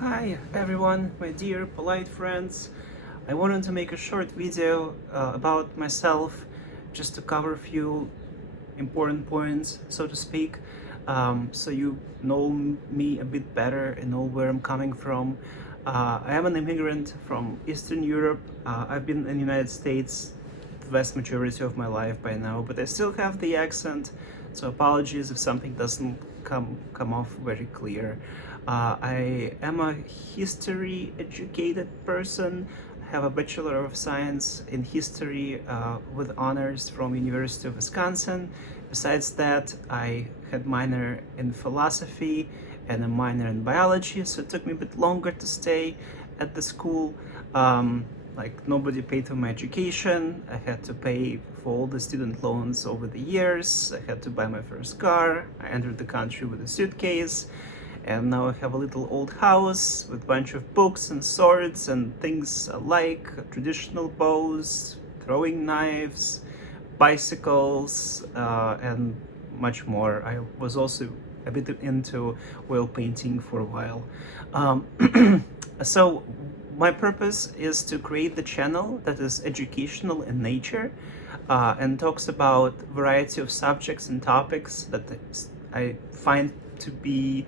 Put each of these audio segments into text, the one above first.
Hi everyone, my dear polite friends. I wanted to make a short video about myself, just to cover a few important points, so to speak, so you know me a bit better and know where I'm coming from. I am an immigrant from Eastern Europe. I've been in the United States the vast majority of my life by now, but I still have the accent, so apologies if something doesn't come off very clear. I am a history educated person. I have a Bachelor of Science in History with honors from University of Wisconsin. Besides that, I had minor in philosophy and a minor in biology, so it took me a bit longer to stay at the school. Like, nobody paid for my education. I had to pay for all the student loans over the years. I had to buy my first car. I entered the country with a suitcase, and now I have a little old house with a bunch of books and swords and things like traditional bows, throwing knives, bicycles, and much more. I was also a bit into oil painting for a while. So my purpose is to create the channel that is educational in nature, and talks about variety of subjects and topics that I find to be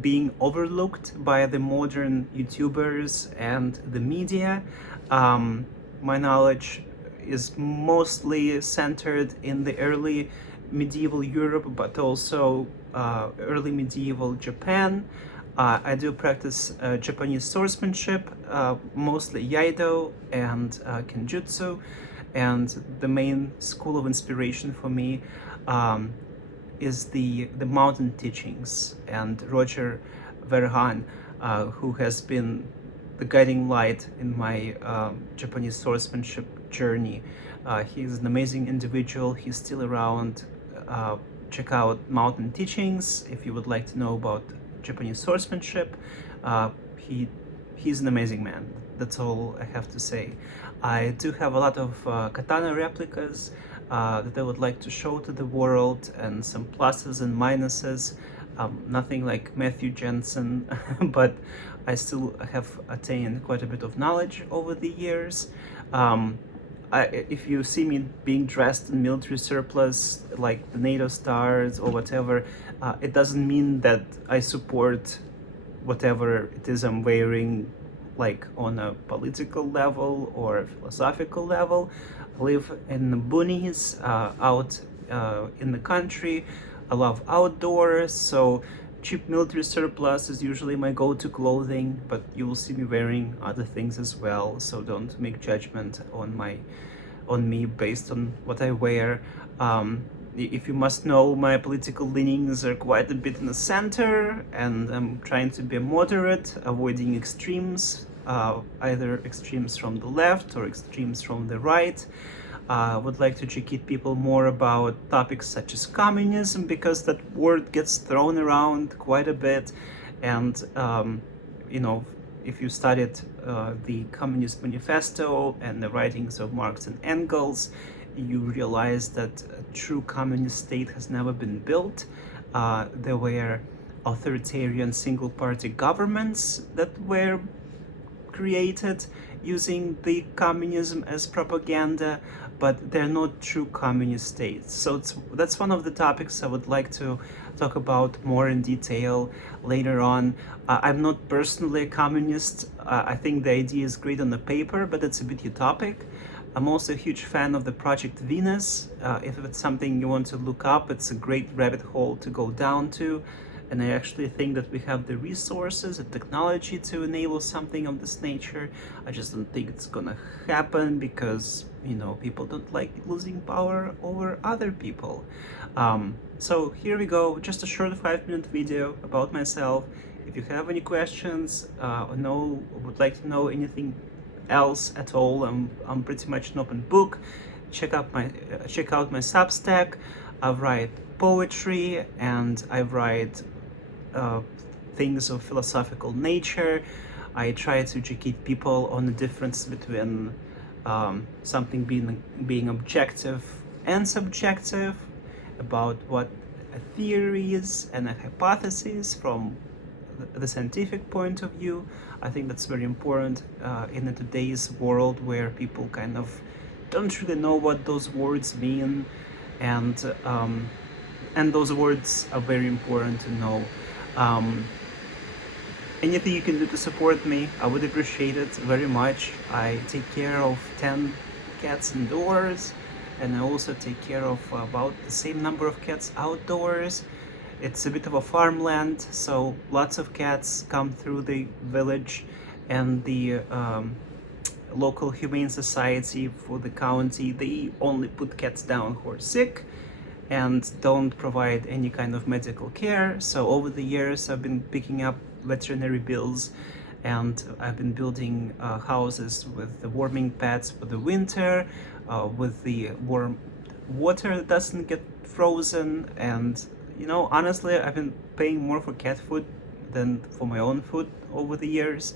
being overlooked by the modern YouTubers and the media. My knowledge is mostly centered in the early medieval Europe, but also early medieval Japan. I do practice Japanese swordsmanship, mostly Iaido and Kenjutsu, and the main school of inspiration for me um, is the mountain teachings and Roger Verhan, who has been the guiding light in my Japanese swordsmanship journey. He's an amazing individual. He's still around. Uh, Check out Mountain Teachings if you would like to know about Japanese swordsmanship. Uh, he he's an amazing man. That's all I have to say. I do have a lot of katana replicas that I would like to show to the world, and some pluses and minuses. Nothing like Matthew Jensen, but I still have attained quite a bit of knowledge over the years. Um, if you see me being dressed in military surplus, like the NATO stars or whatever, it doesn't mean that I support whatever it is I'm wearing, like on a political level or philosophical level. I live in the boonies, out in the country. I love outdoors, so cheap military surplus is usually my go-to clothing, but you will see me wearing other things as well, so don't make judgment on me based on what I wear. If you must know, my political leanings are quite a bit in the center, and I'm trying to be moderate, avoiding extremes, either extremes from the left or extremes from the right. I would like to educate people more about topics such as communism, because that word gets thrown around quite a bit. And, you know, if you studied the Communist Manifesto and the writings of Marx and Engels, you realize that a true communist state has never been built. There were authoritarian single-party governments that were created using the communism as propaganda, but they're not true communist states. So that's one of the topics I would like to talk about more in detail later on. I'm not personally a communist. I think the idea is great on the paper, but it's a bit utopic. I'm also a huge fan of the Project Venus. If it's something you want to look up, it's a great rabbit hole to go down to. And I actually think that we have the resources and technology to enable something of this nature. I just don't think it's gonna happen because, you know, people don't like losing power over other people. So here we go, just a short 5-minute video about myself. If you have any questions, or would like to know anything else at all, I'm pretty much an open book. Check out my Substack. I write poetry, and I write things of philosophical nature. I try to educate people on the difference between something being objective and subjective, about what a theory is and a hypothesis from the scientific point of view. I think that's very important in today's world where people kind of don't really know what those words mean, and those words are very important to know. Um, Anything you can do to support me, I would appreciate it very much. I take care of 10 cats indoors, and I also take care of about the same number of cats outdoors. It's a bit of a farmland, so lots of cats come through the village, and the local humane society for the county, they only put cats down who are sick and don't provide any kind of medical care. So over the years I've been picking up veterinary bills, and I've been building houses with the warming pads for the winter, with the warm water that doesn't get frozen. And honestly, I've been paying more for cat food than for my own food over the years,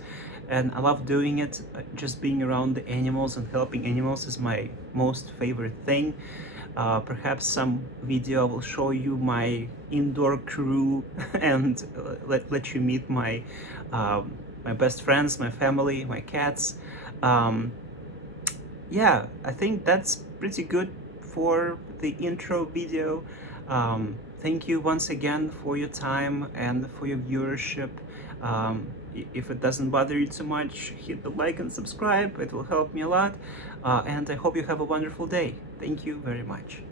and I love doing it. Just being around the animals and helping animals is my most favorite thing. Perhaps some video I will show you my indoor crew and let you meet my my best friends, my family, my cats. Yeah, I think that's pretty good for the intro video. Thank you once again for your time and for your viewership. If it doesn't bother you too much, hit the like and subscribe. It will help me a lot. And I hope you have a wonderful day. Thank you very much.